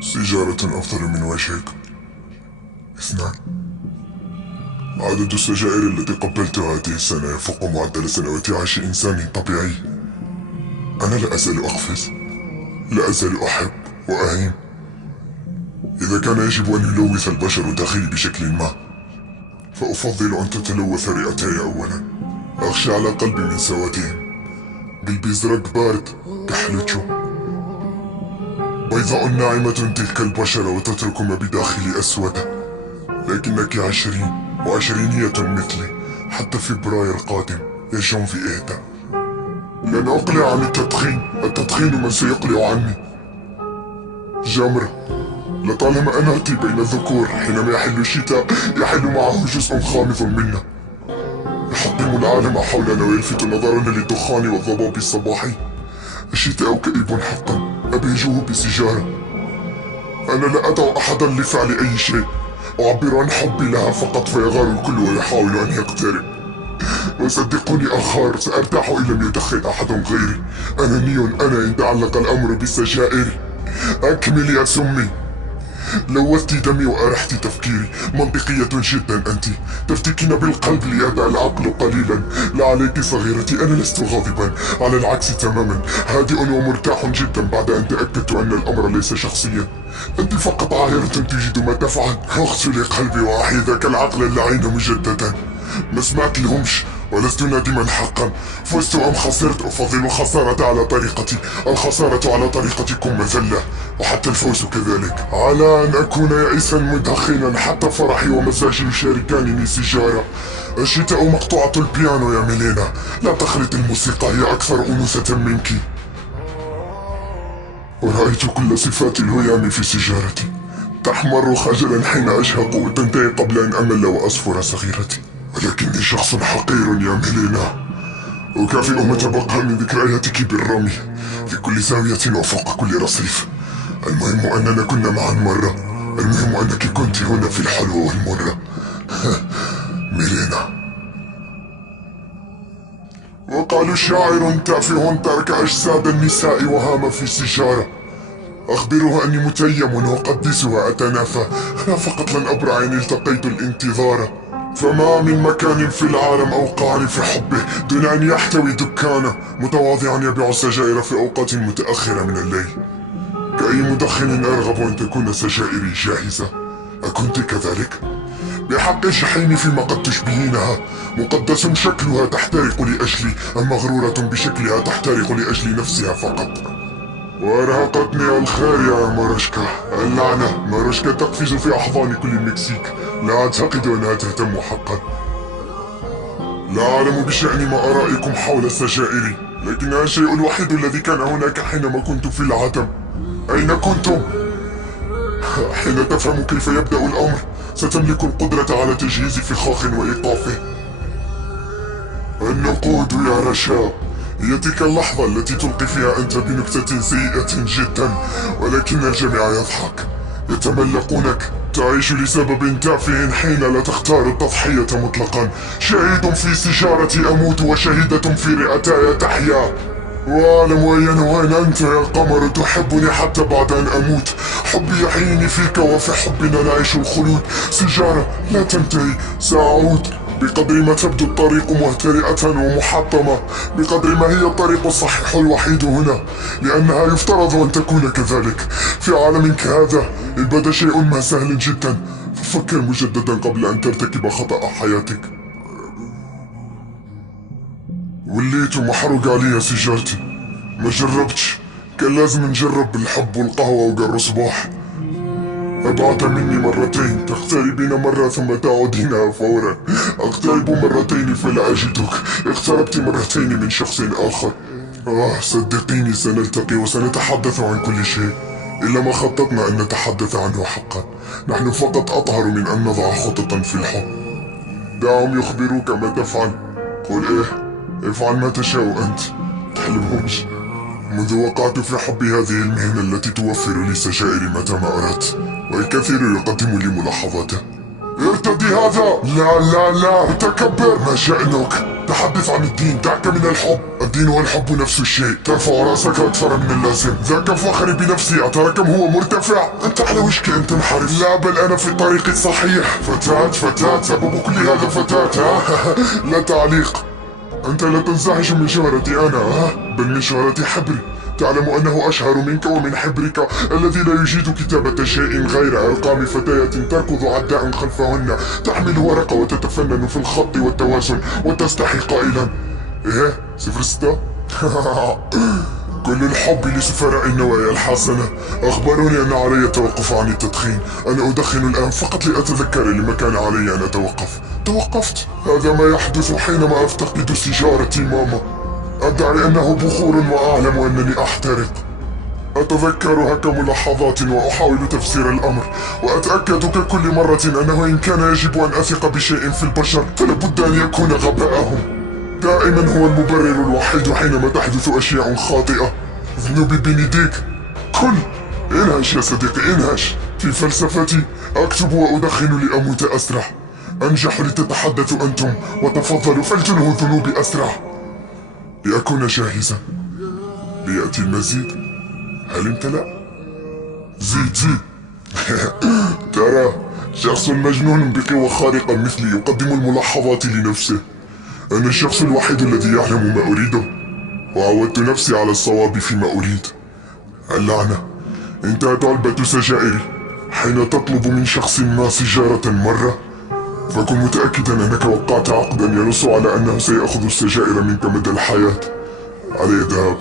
سيجارة أفضل من وجهك. 2. عدد السجائر التي قبلتها هذه السنة يفوق معدل سنوات عيش إنسان طبيعي. أنا لا أزال أقفز، لا أزال أحب وأهيم. إذا كان يجب أن يلوث البشر داخلي بشكل ما، فأفضل أن تتلوث رئتي أولا. أخشى على قلبي من سوادهم. قلبي ازرق بارد كحلتشو. بيضاء ناعمة تلك البشرة وتترك ما بداخلي أسودا. لكنك 20 وعشرينية مثلي. حتى فبراير قادم يا جون في إهدى. لن أقلع عن التدخين من سيقلع عني. جمرة، لطالما أناتي بين الذكور حينما يحل الشتاء يحل معه جزء خامض منا، يحطم العالم حولنا ويلفت نظرنا للدخان والضباب الصباحي. الشتاء كئيب حقا، أبيجه بسجارة. أنا لا أدعو أحدا لفعل أي شيء، أعبر عن حبي لها فقط فيغار الكل ويحاول أن يقترب. وصدقوني آخر، سأرتاح إن لم يدخن أحد غيري. أنا نيون أنا إن تعلق الأمر بالسجائر. أكمل يا سمي. لوثت دمي وأرحت تفكيري. منطقية جدا أنت، تفتكين بالقلب ليهدأ العقل قليلا. لا عليك صغيرتي، أنا لست غاضبا، على العكس تماما، هادئ ومرتاح جدا بعد أن تأكدت أن الأمر ليس شخصيا. أنت فقط عاهرة تجد ما تفعل. اغسلي قلبي وأحيي ذاك العقل اللعين مجددا. ما سمعت لهمش ولست نادما حقا. فزت أم خسرت، أفضل الخسارة على طريقتي. الخسارة على طريقتكم مذلة، وحتى الفوز كذلك. على أن أكون يائسا مدخنا، حتى فرحي ومزاجي يشاركانني سجارة. الشتاء مقطوعة البيانو يا ميلينا، لا تخلط الموسيقى، هي أكثر أنوثة منك. ورأيت كل صفات الهيام في سجارتي. تحمر خجلا حين أشهق وتنتهي قبل أن أمل وأصفر صغيرتي. ولكني شخص حقير يا ميلينا، أكافئ ما تبقى من ذكرياتك بالرمي في كل زاوية وفوق كل رصيف. المهم أننا كنا معا مرة، المهم أنك كنت هنا في الحلوة والمرة. ميلينا. وقالوا شاعر تافه ترك أجساد النساء وهام في سجارة. أخبرها أني متيم وأقدسها أتنافى. أنا فقط لن أبرع إن التقيت الانتظار. فما من مكان في العالم أوقعني في حبه دون أن يحتوي دكانا متواضعا يبيع السجائر في أوقات متأخرة من الليل. كأي مدخن أرغب أن تكون سجائري جاهزة. أكنت كذلك؟ بحق الجحيم فيما قد تشبهينها. مقدس شكلها تحترق لأجلي، أم مغرورة بشكلها تحترق لأجل نفسها فقط. وارهقتني الخير يا ماروشكا. اللعنة، ماروشكا تقفز في أحضان كل المكسيك. لا أعتقد أنها تهتم حقا. لا أعلم بشأن ما آرائكم حول السجائر، لكنها الشيء الوحيد الذي كان هناك حينما كنت في العدم. أين كنتم؟ حين تفهم كيف يبدأ الأمر ستملك القدرة على تجهيز فخاخ وإيقافه. النقود يا رشا، هي تلك اللحظة التي تلقي فيها أنت بنكتة سيئة جدا، ولكن الجميع يضحك، يتملقونك. تعيش لسبب تافه حين لا تختار التضحية مطلقا. شهيد في سجارتي أموت، وشهيدة في رئتاي تحيا. وأعلم وين أنت يا قمر، تحبني حتى بعد أن أموت. حبي يحييني فيك، وفي حبنا نعيش الخلود. سجارة لا تنتهي، سأعود. بقدر ما تبدو الطريق مهترئة ومحطمة، بقدر ما هي الطريق الصحيح الوحيد هنا، لأنها يفترض أن تكون كذلك. في عالم كهذا إن بدا شيء ما سهل جدا، ففكر مجددا قبل أن ترتكب خطأ حياتك. وليت محروق علي سيجارتي. ما جربتش، كان لازم نجرب الحب والقهوة وقر صباح. أبعد مني مرتين، تقتربين مرة ثم تعودين فورا. أقترب مرتين فلا أجدك، اقتربت مرتين من شخص آخر. صدقيني سنلتقي وسنتحدث عن كل شيء، إلا ما خططنا أن نتحدث عنه حقا. نحن فقط أطهر من أن نضع خططا في الحب. دعهم يخبروك ما تفعل. قل إيه، افعل ما تشاء أنت، تحلمهمش. منذ وقعت في حب هذه المهنة التي توفر لي سجائر متى ما أردت، والكثير يقدم لي ملاحظاته. ارتدي هذا. لا لا لا، تكبر. ما شأنك؟ تحدث عن الدين، دعك من الحب. الدين والحب نفس الشيء، ترفع رأسك أكثر من اللازم. ذاك فخري بنفسي، أترى كم هو مرتفع. أنت على وشك أن تنحرف. لا بل أنا في الطريق الصحيح. فتاة سبب كل هذا فتاة. ها لا تعليق. أنت لا تنزعج من شهرتي أنا، بل من شهرة حبري. تعلم أنه أشهر منك ومن حبرك الذي لا يجيد كتابة شيء غير أرقام فتيات تركض عداء خلفهن، تحمل ورقة وتتفنن في الخط والتوازن وتستحي قائلا: إيه 06. كل الحب لسفراء النوايا الحسنة. أخبروني أن علي التوقف عن التدخين. أنا أدخن الآن فقط لأتذكر لما كان علي أن أتوقف. توقفت. هذا ما يحدث حينما أفتقد سيجارتي ماما. أدعي أنه بخور وأعلم أنني أحترق. أتذكرها كملاحظات وأحاول تفسير الأمر، وأتأكد ككل مرة أنه إن كان يجب أن أثق بشيء في البشر فلابد أن يكون غباءهم. دائما هو المبرر الوحيد حينما تحدث أشياء خاطئة. ذنوبي بنديك. انهش يا صديقي انهش. في فلسفتي أكتب وأدخن لأموت أسرع. أنجح لتتحدثوا أنتم وتفضلوا فلتنهوا ذنوبي أسرع. لأكون جاهزا. ليأتي المزيد. هل امتلأ؟ زيد. ترى شخص مجنون بقوة خارقة مثلي يقدم الملاحظات لنفسه. أنا الشخص الوحيد الذي يعلم ما أريده، وعودت نفسي على الصواب فيما أريد. اللعنة. انتهت علبة سجائري. حين تطلب من شخص ما سيجارة مرة فكن متأكدا أنك وقعت عقدا ينص على أنه سيأخذ السجائر منك مدى الحياة. علي الذهاب.